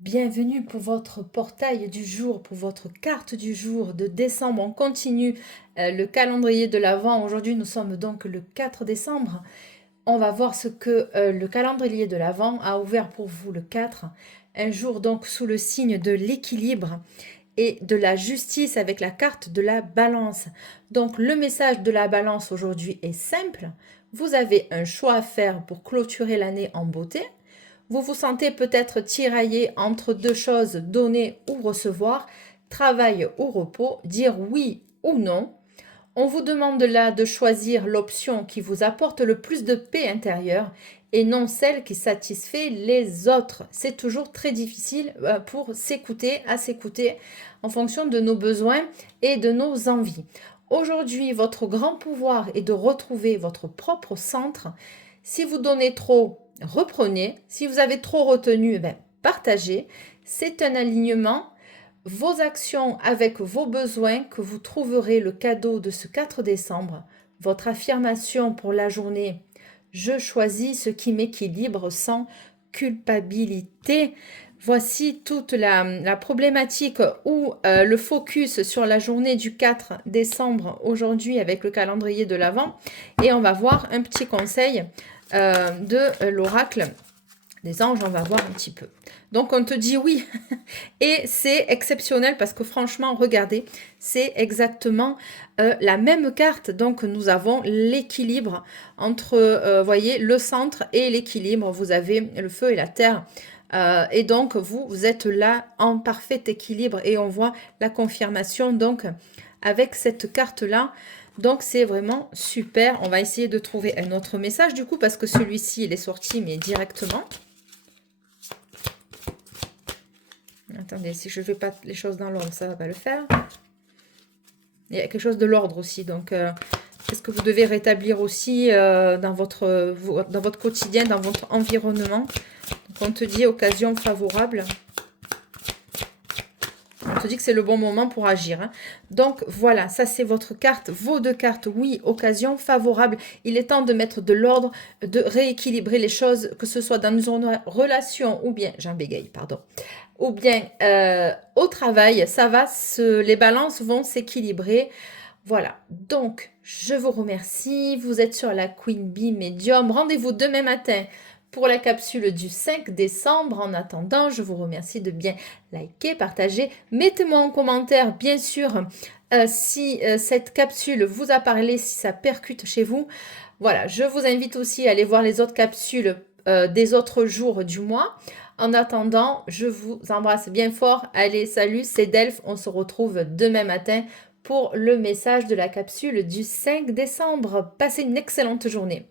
Bienvenue pour votre portail du jour, pour votre carte du jour de décembre. On continue le calendrier de l'Avent. Aujourd'hui, nous sommes donc le 4 décembre. On va voir ce que le calendrier de l'Avent a ouvert pour vous le 4. Un jour donc sous le signe de l'équilibre et de la justice avec la carte de la balance. Donc le message de la balance aujourd'hui est simple. Vous avez un choix à faire pour clôturer l'année en beauté. Vous vous sentez peut-être tiraillé entre deux choses, donner ou recevoir, travail ou repos, dire oui ou non. On vous demande là de choisir l'option qui vous apporte le plus de paix intérieure et non celle qui satisfait les autres. C'est toujours très difficile pour s'écouter, à s'écouter en fonction de nos besoins et de nos envies. Aujourd'hui, votre grand pouvoir est de retrouver votre propre centre. Si vous donnez trop, reprenez. Si vous avez trop retenu, partagez. C'est un alignement. Vos actions avec vos besoins que vous trouverez le cadeau de ce 4 décembre. Votre affirmation pour la journée. Je choisis ce qui m'équilibre sans culpabilité. Voici toute la problématique ou le focus sur la journée du 4 décembre aujourd'hui avec le calendrier de l'Avent. Et on va voir un petit conseil de l'oracle des anges, on va voir un petit peu. Donc on te dit oui et c'est exceptionnel parce que franchement, regardez, c'est exactement la même carte. Donc nous avons l'équilibre entre, voyez, le centre et l'équilibre. Vous avez le feu et la terre. Et donc vous êtes là en parfait équilibre et on voit la confirmation donc avec cette carte-là. Donc c'est vraiment super. On va essayer de trouver un autre message du coup parce que celui-ci il est sorti mais directement. Attendez, si je ne fais pas les choses dans l'ordre, ça ne va pas le faire. Il y a quelque chose de l'ordre aussi. Donc, qu'est-ce que vous devez rétablir aussi dans votre quotidien, dans votre environnement. Donc, on te dit occasion favorable. On te dit que c'est le bon moment pour agir. Hein. Donc, voilà, ça c'est votre carte, vos deux cartes. Oui, occasion favorable. Il est temps de mettre de l'ordre, de rééquilibrer les choses, que ce soit dans une relation ou bien, j'en bégaye, pardon, ou bien au travail, ça va, les balances vont s'équilibrer. Voilà, donc je vous remercie. Vous êtes sur la Queen Bee Medium. Rendez-vous demain matin pour la capsule du 5 décembre. En attendant, je vous remercie de bien liker, partager. Mettez-moi en commentaire, bien sûr, si cette capsule vous a parlé, si ça percute chez vous. Voilà, je vous invite aussi à aller voir les autres capsules des autres jours du mois. En attendant, je vous embrasse bien fort. Allez, salut, c'est Delphes. On se retrouve demain matin pour le message de la capsule du 5 décembre. Passez une excellente journée.